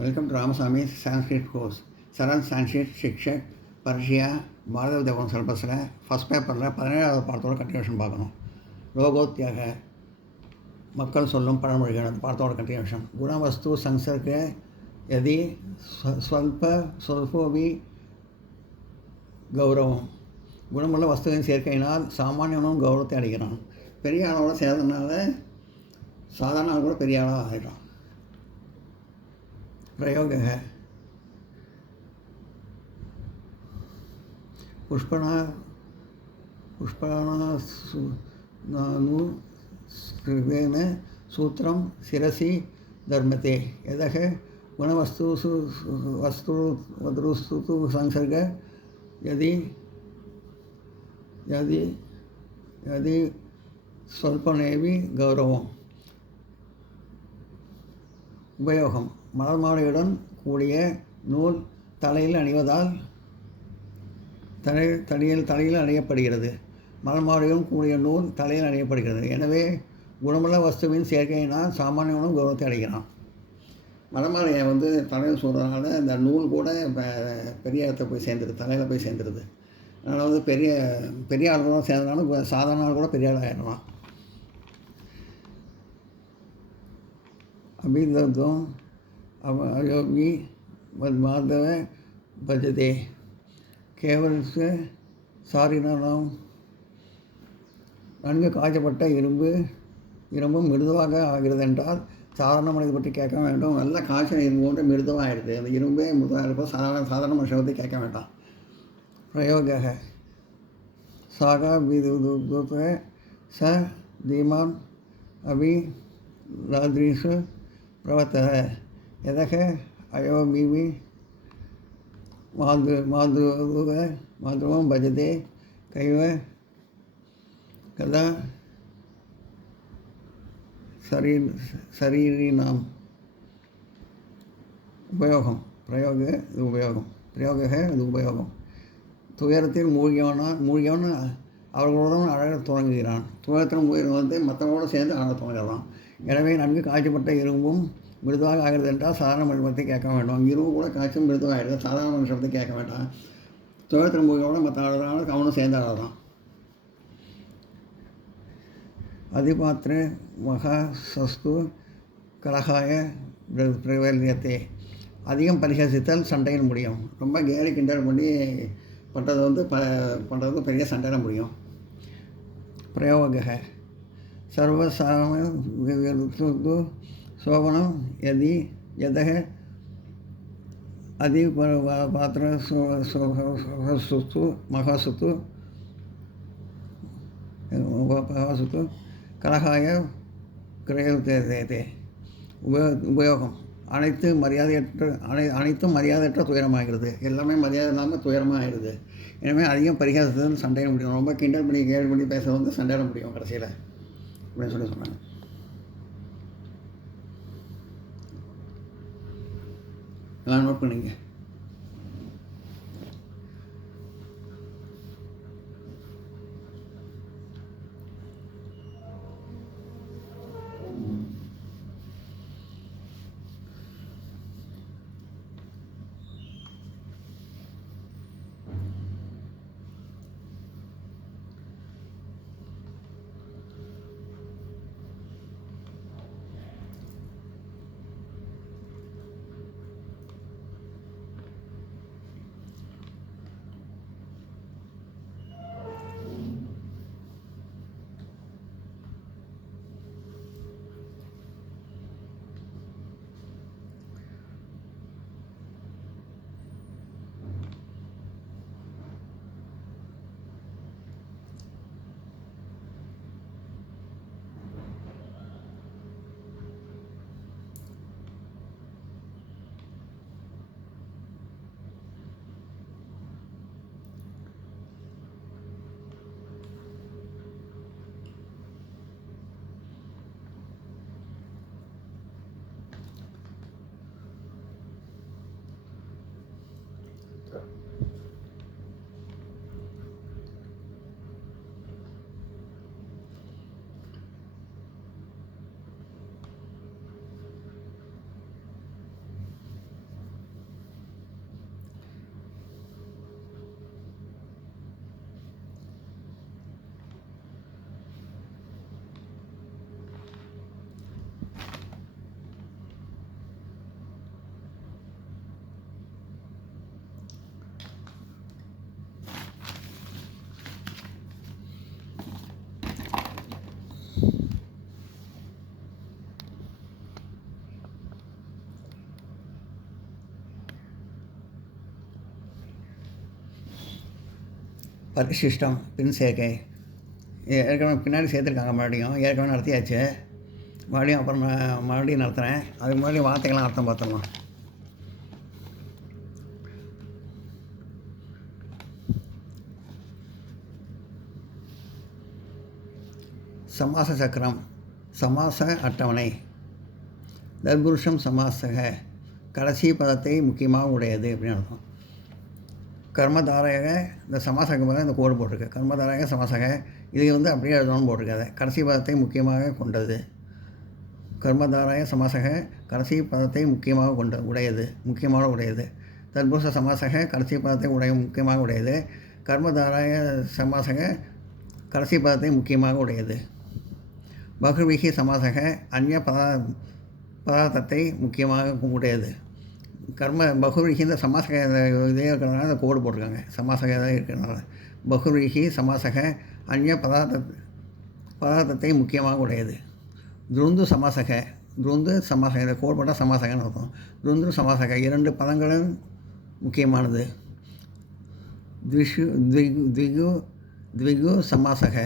Welcome to Ramasamy Sanskrit course. சரண் Sanskrit Shikshak பர்ஷியா பாரத வித்யாபவன் சிலபஸில் ஃபஸ்ட் பேப்பரில் 17வது பாடத்தோட கண்டினியூஷன் பார்க்கணும். லோகோத்தியாக மக்கள் சொல்லும் பழமொழிகள் அந்த பாடத்தோட கண்டினியூஷன். குணவஸ்து சங்சர்க யதி ஸ்வல்போபி கௌரவம். குணமுள்ள வஸ்துவின் சேர்க்கையினால் சாமானியனும் கௌரவத்தை அடைகிறான். பெரிய ஆளோட சேர்ந்ததுனால சாதாரண ஆள் கூட பெரிய ஆளாக ஆகிடும். प्रयोग है पुष्पणानुस्कृतेन सूत्रं शिरसि धर्मते यदः गुणवस्तुषु वस्तुस्तु संसर्ग यदि यदि यदि स्वल्पनेवि गौरवम्. உபயோகம். மலர்மாலையுடன் கூடிய நூல் தலையில் அணிவதால் தலையில் அணியப்படுகிறது. மலர்மாலையுடன் கூடிய நூல் தலையில் அணியப்படுகிறது. எனவே குணமுள்ள வஸ்துவின் சேர்க்கையினால் சாமானியனும் கௌரவத்தை அடைகிறான். மலர்மாலையை தலையில் சொல்கிறதுனால இந்த நூல் கூட பெரிய இடத்த போய் சேர்ந்துருது, தலையில் போய் சேர்ந்துருது. அதனால் பெரிய ஆளுகளும் சேர்ந்தனாலும் சாதாரண ஆள் கூட பெரிய ஆள் ஆகிடலாம். அபிதம் அயோகி மாதவ பஜதே கேவலச சாரினம். நன்கு காய்ச்சப்பட்ட இரும்பும் மிருதுவாக ஆகிறது என்றால் சாதாரண மனிதனை பற்றி கேட்க வேண்டும். நல்ல காய்ச்சல் இரும்பு போன்று மிருதுவாக ஆகிடுது. அந்த இரும்பே மிருதுவாக இருப்போம். சாதாரண மனுஷனை பற்றி கேட்க வேண்டாம். பிரயோக சாகா விதுத ச தீமான் அபி ராத்ரிஷு प्रवतः यदः अयोमीवि माधुवं भजते कैव कदा शरीरिणाम्. உபயோகம். உபயோகம். துயரத்தில் மூழ்கியவன் அவர்களுடன் அழகத் தொடங்குகிறான். துயரத்தில் மூழ்கியவன் மற்றவங்களோடு சேர்ந்து அழகத் தொடங்குகிறான். எனவே நன்கு காய்ச்சப்பட்ட இரும்பும் மிருதுவாக ஆகிறது என்றால் சாதாரண மனுஷத்தை கேட்க வேண்டாம். இரும்பு கூட காய்ச்சும் மிருதுவாக ஆகிடுது. சாதாரண மனுஷத்தை கேட்க வேண்டாம். துயரத்தில் மூழ்கியோட மற்ற ஆளுநர்கள் அவனும் சேர்ந்து ஆளலாம். அதிபாத்திர மகா சஸ்து கலகாய பிரவல்யத்தே. அதிகம் பரிகசித்தல் சண்டையில் முடியும். ரொம்ப கேலி கிண்டல் பண்ணி பண்ணுறது பெரிய சண்டையில் முடியும். பிரயோக सर्वसाम शोभनं यदि यदः अधिपात्र महासुतु கலகாய கிரயத்தே. உபயோகம். அனைத்தும் மரியாதையற்ற துயரமாகிறது. எல்லாமே மரியாதை இல்லாமல் துயரமாக ஆகிடுது. எனவே அதிகம் பரிகாசத்துடன் சண்டையிட முடியும். ரொம்ப கிண்டல் பண்ணி கேள்வி பண்ணி பேசுறது சண்டையிட முடியும் கடைசியில் அப்படின்னு சொன்னாங்க. நோட் பண்ணிங்க. பரிசிஷ்டம் பின் சேர்க்கை ஏற்கனவே பின்னாடி சேர்த்துருக்காங்க, மறுபடியும் ஏற்கனவே நடத்தியாச்சு, மறுபடியும் அப்புறம் நான் மறுபடியும் நடத்துகிறேன். அதுக்கு முன்னாடி வார்த்தைகள்லாம் அர்த்தம் பார்த்துடலாம். சமாச சக்கரம், சமாச அட்டவணை. தத்புருஷம் சமாசக, கடைசி பதத்தை முக்கியமாக உடையது அப்படின்னு அர்த்தம். கர்மதாரக, இந்த சமாசக பதம் இந்த கோடு போட்டிருக்கு. கர்மதாரக சமாசக, இது அப்படியே எழுதணும்னு போட்டிருக்காது. கடைசி பதத்தை முக்கியமாக கொண்டது. கர்மதாராய சமாசக, கடைசி பதத்தை முக்கியமாக உடையது. தத்புருஷ சமாசக, கடைசி பதத்தை முக்கியமாக உடையது. கர்மதாராய சமாசக, கடைசி பதத்தை முக்கியமாக உடையது. பகுவிகி சமாசக, அந்நிய பதார்த்தத்தை முக்கியமாக உடையது. பகுவிகி இந்த சமாசக இதே இருக்கிறதுனால அந்த கோடு போட்டிருக்காங்க. சமாசக தான் இருக்கிறதுனால பகுவிகி சமாசக, அந்நிய பதார்த்தத்தை முக்கியமாக உடையது. துருந்து சமாசக, துருந்து சமாசக, இந்த கோடு போட்டால் சமாசகன்னு அர்த்தம். துருந்து சமாசக, 2 பதங்களும் முக்கியமானது. த்விகு சமாசக,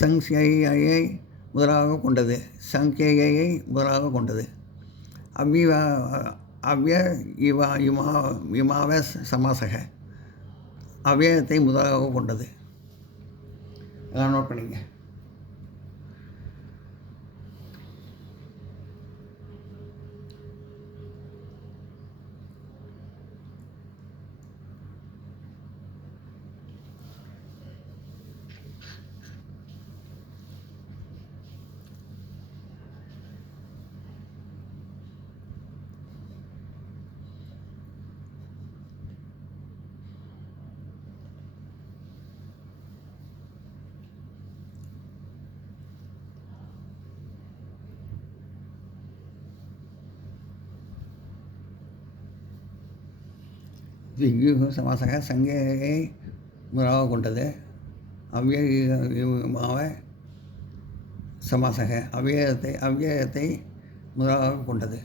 சங்ஷையை முதலாக கொண்டது. சங்கையை முதலாக கொண்டது. இமாவ சமாசக, அவ்யயத்தை முதலாக கொண்டது. அதான் நோட் பண்ணிங்க. த்விகு சமாசக, சங்கையை முதலாக கொண்டது. அவ்யயமாவ சமாசக, அவ்யயத்தை முதலாக கொண்டது.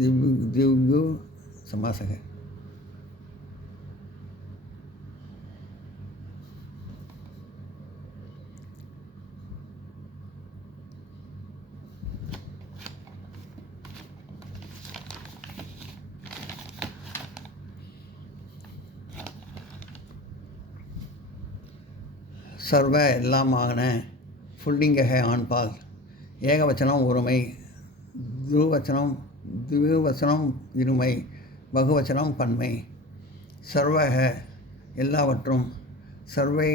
த்விகு சமாசக. சர்வ எல்லாமான, புல்லிங்கக ஆண்பால், ஏகவச்சனம் ஒருமை, திவுவச்சனம் இருமை, பகுவச்சனம் பன்மை. சர்வக எல்லாவற்றும், சர்வை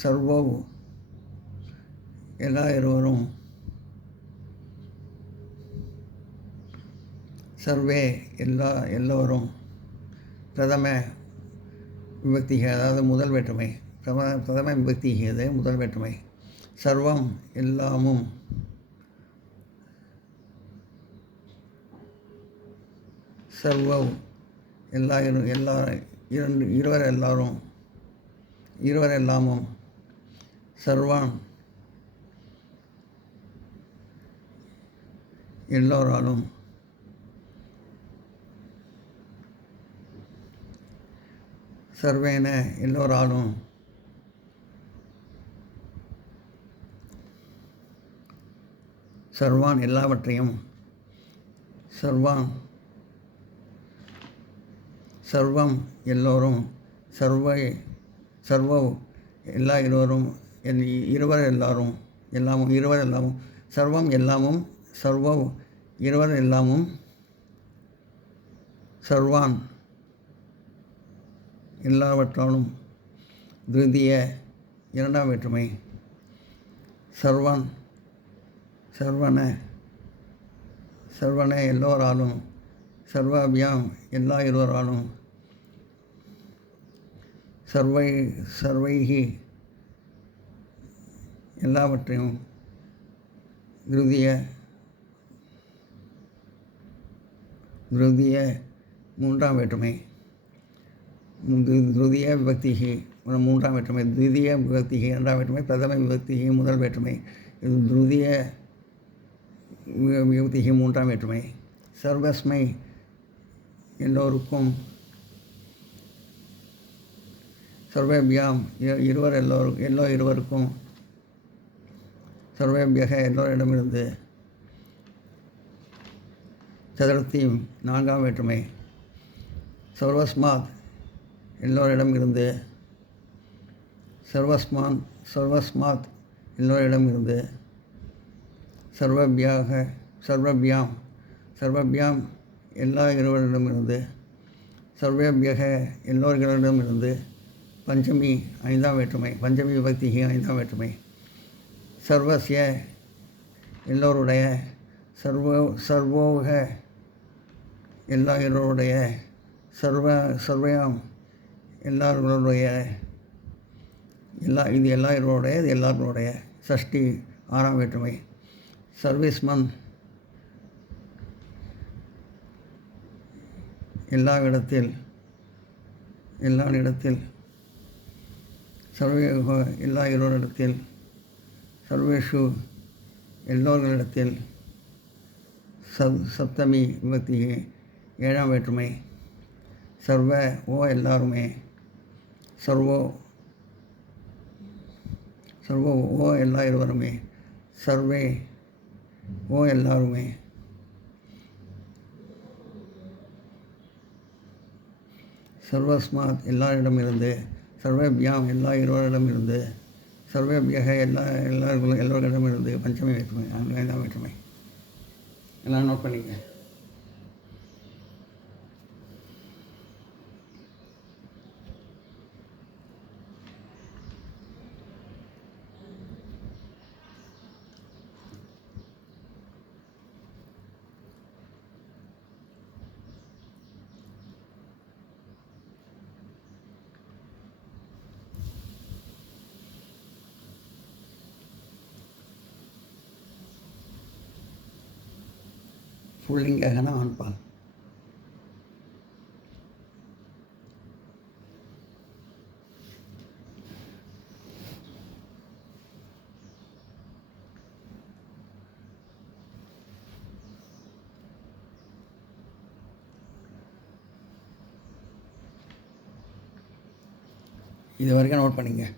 சர்வௌ இருவரும், சர்வே எல்லோரும். பிரதம விபக்தி, அதாவது முதல் வேற்றுமை. பிரதம விபக்தி இது முதல் வேற்றுமை. சர்வம் எல்லாமும், சர்வம் இருவர் எல்லாமும். சர்வான் எல்லோராலும். சர்வேன எல்லோராலும். சர்வான் எல்லாவற்றையும். சர்வம் எல்லோரும். சர்வௌ இருவரும். இருவர் எல்லாமும். சர்வம் எல்லாமும். சர்வௌ இருவர் எல்லாமும். சர்வான் எல்லாவற்றாலும் திருதிய இரண்டாம் வேற்றுமை. சர்வன் சர்வன சர்வன எல்லோராலும். சர்வாபியாம் எல்லா இருவராலும். சர்வைகி எல்லாவற்றையும். திருதிய மூன்றாம் வேற்றுமை. திருதிய விபக்திகி மூன்றாம் வேற்றுமை. திவிதிய விபக்திகி இரண்டாம் வேற்றுமை. பிரதம விபக்திகி முதல் வேற்றுமை. இது திருதிய விபக்திகி மூன்றாம் வேற்றுமை. சர்வஸ்மை எல்லோருக்கும். சர்வேபியாம் இருவருக்கும். சர்வேபியக எல்லோரிடமிருந்து. சதுர்த்தி நான்காம் வேற்றுமை. சர்வஸ்மாத் எல்லோரிடமிருந்து. சர்வஸ்மாத் எல்லோரிடமிருந்து. சர்வபியாம் எல்லா இருவரிடமிருந்து. சர்வேபியக எல்லோர்களிடமிருந்து. பஞ்சமி ஐந்தாம் வேற்றுமை. பஞ்சமி விபக்திகி ஐந்தாம் வேற்றுமை. சர்வஸ்ய எல்லோருடைய. சர்வோக எல்லா எல்லோருடைய. சர்வயாம் எல்லார்களுடைய. இது எல்லா இருவருடைய. இது எல்லாருடைய. சஷ்டி ஆறாம் வேற்றுமை. சர்வீஸ்மன் எல்லா இடத்தில். சர்வேக எல்லா இருவரிடத்தில். சர்வேஷு எல்லோர்களிடத்தில். சப்தமி விபக்தி ஏழாம் வேற்றுமை. சர்வ எல்லாருமே. சர்வோ எல்லா இருவருமே. சர்வே எல்லாருமே. சர்வஸ்மாத் எல்லாரிடமிருந்து. சர்வேபியாம் எல்லா இருவரிடமிருந்து. சர்வேபியக எல்லோரிடமிருந்து. பஞ்சமி வேற்றுமை ஐந்தாம் வேற்றுமை. எல்லாம் நோட் பண்ணிங்க. புல்லிங்ககன ஆண்பால். இது வரைக்கும் நோட் பண்ணிங்க.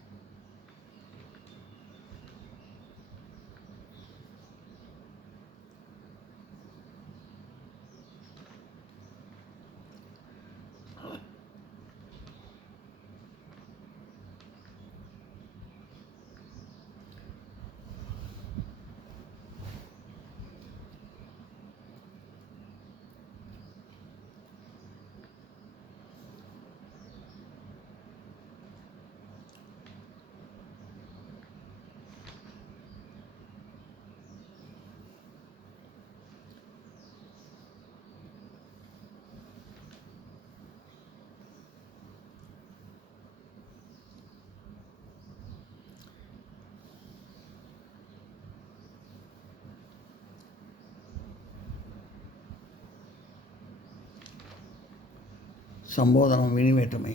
சம்போதனம் வினி வேற்றுமை.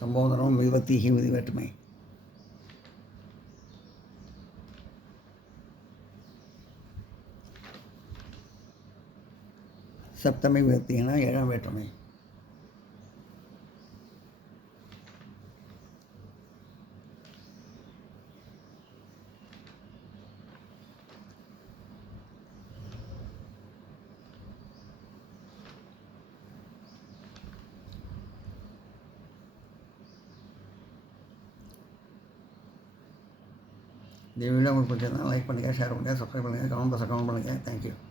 சம்போதனம் விபக்திகி விதி வேற்றுமை. சப்தமி விபக்தினா ஏழாம் வேற்றுமை. இந்த வீடியோ உங்களுக்கு பிடிச்சிருந்தா லைக் பண்ணுங்கள், ஷேர் பண்ணுங்கள், சப்ஸ்கிரைப் பண்ணுங்கள், கமெண்ட் பண்ணுங்கள். தேங்க்யூ.